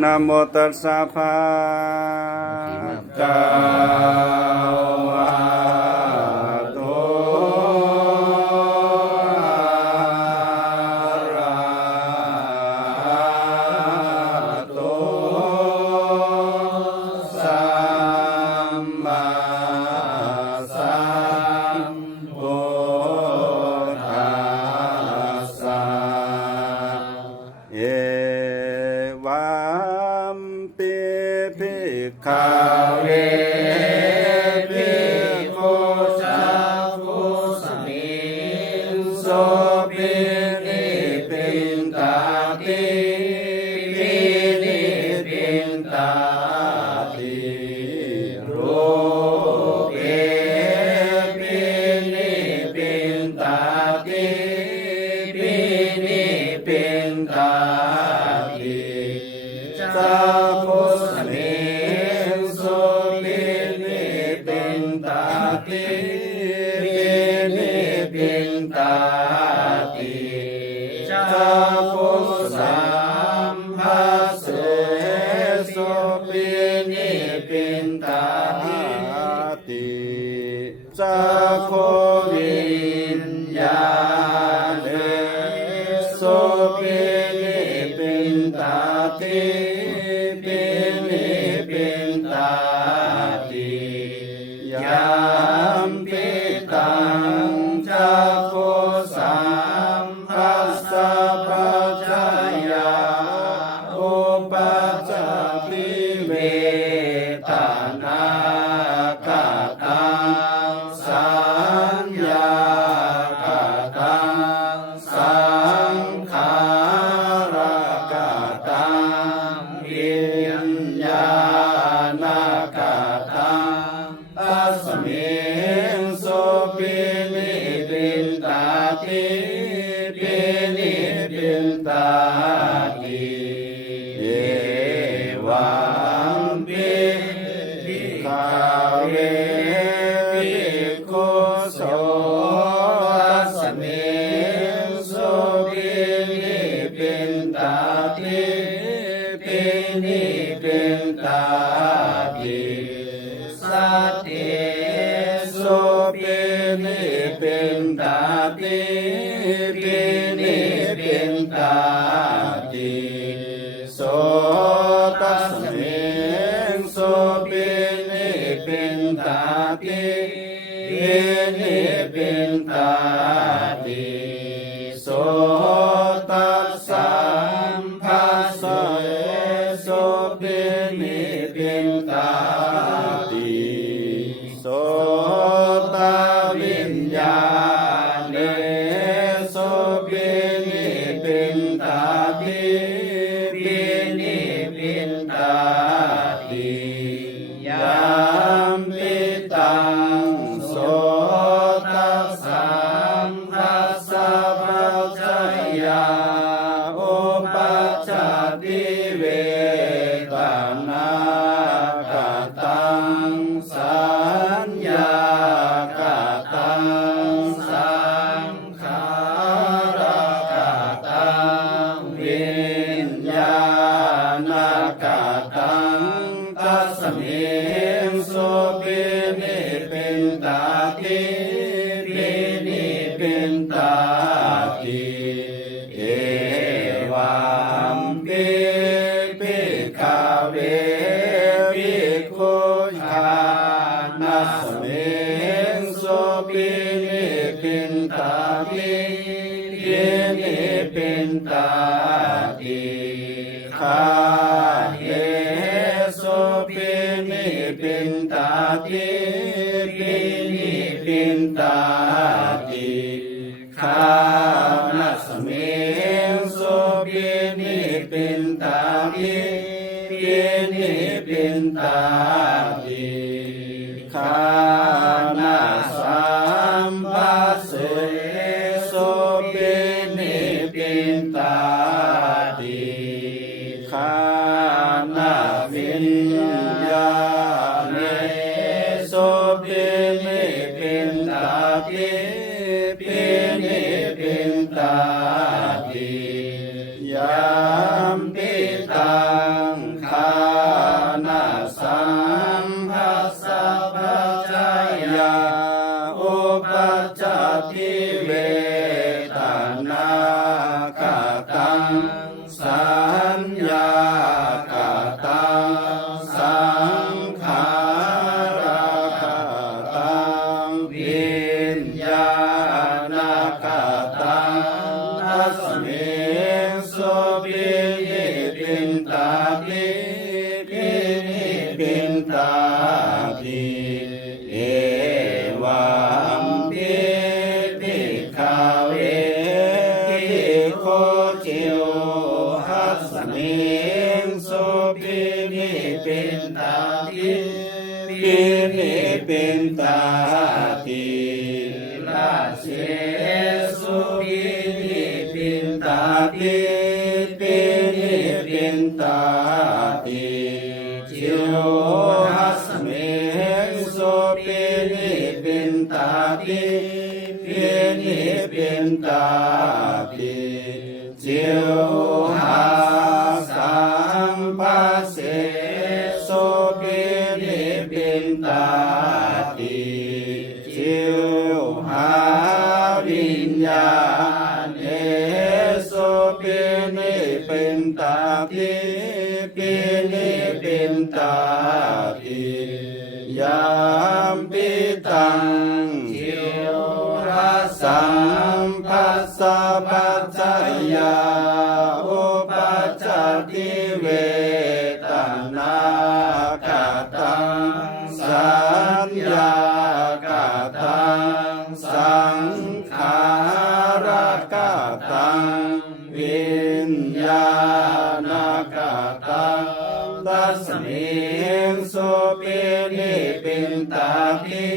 นะโมตัสสะภะคะวะโต ปินิปินตาติปินิปินตาติรูเอปินิปินตาติปินิปินตา นิปินตาติสัพโควิ ง สัตเตโสปินิปินตาติปินิปินตาติโสตัสมิงโสปินิปินตาติปินิปินตาติ ต ติปินิปินตาติเอวัมปิภิกขเวภิกขุชานัสเมงโสปินิปินตาติปินิปินตาติขาเยโสปินิปินตาติปิ ตาติขานัสมิงโสปินิปินตาติปินิปินตาติขานาสัมภัสเสโสปินิปินตาติขานาวิญญาณโสปินิปิ น ปินิปินตาติปินิปินตาติเอวัมปิปิคาเวปิโคจิโอหัสมิงสุปินิปินตาติปินิปินตาติราเชสุปินิปินตาปิ ตาติปินิปินตาติจิโอหัสัมปัสเสสุปินิปินตาติจิโอหาวิญญาณเอสุปินิปินตาติปินิปินตาติ ยามปิตังชิวรัสสัมภัสสะปัจจยาอุปัจจติเว ตาติ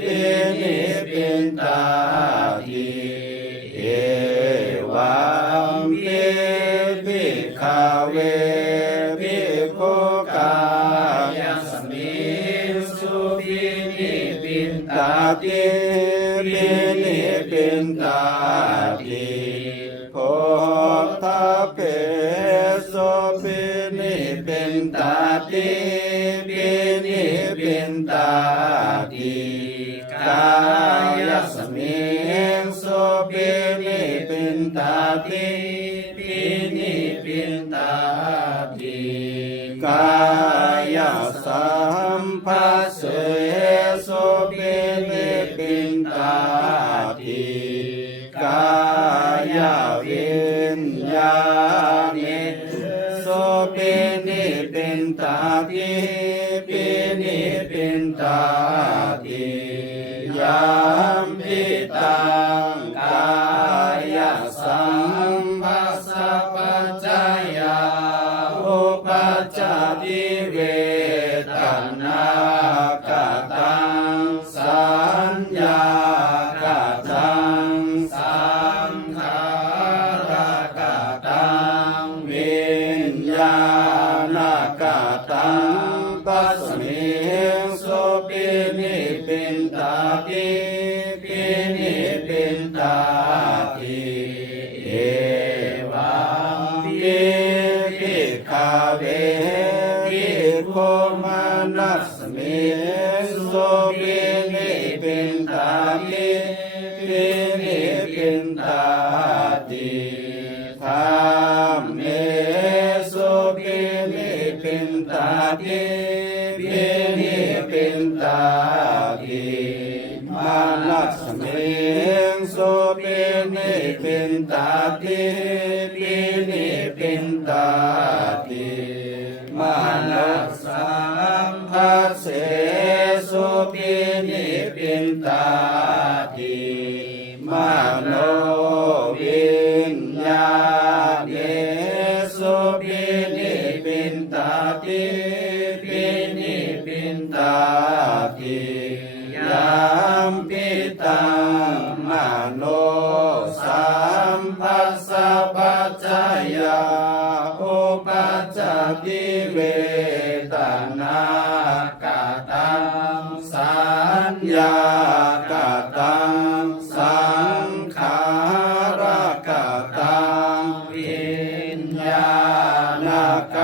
ปินิปินตาติเอวัมปิปิคาเวปิโคกายสมิสุปินิปินตาติปินิปินตาติโพธาเปโสปินิปินตา ตาติกายสมิงสุปินิปินตาติปินิปินตาติกายสัมภัส ปินิปินตาติ ปินตาติปินิปินตาติมานัสมิงสุปินิปินตาติปินิปินตาติมานัสสัมภัสเสสุปินิปินตาติมาโนวิญญา สัมปัสสะปัจจยาโอปัจจติเวตนากาตังสัญญากาตังสังขารกาตังวิญญาณกตัง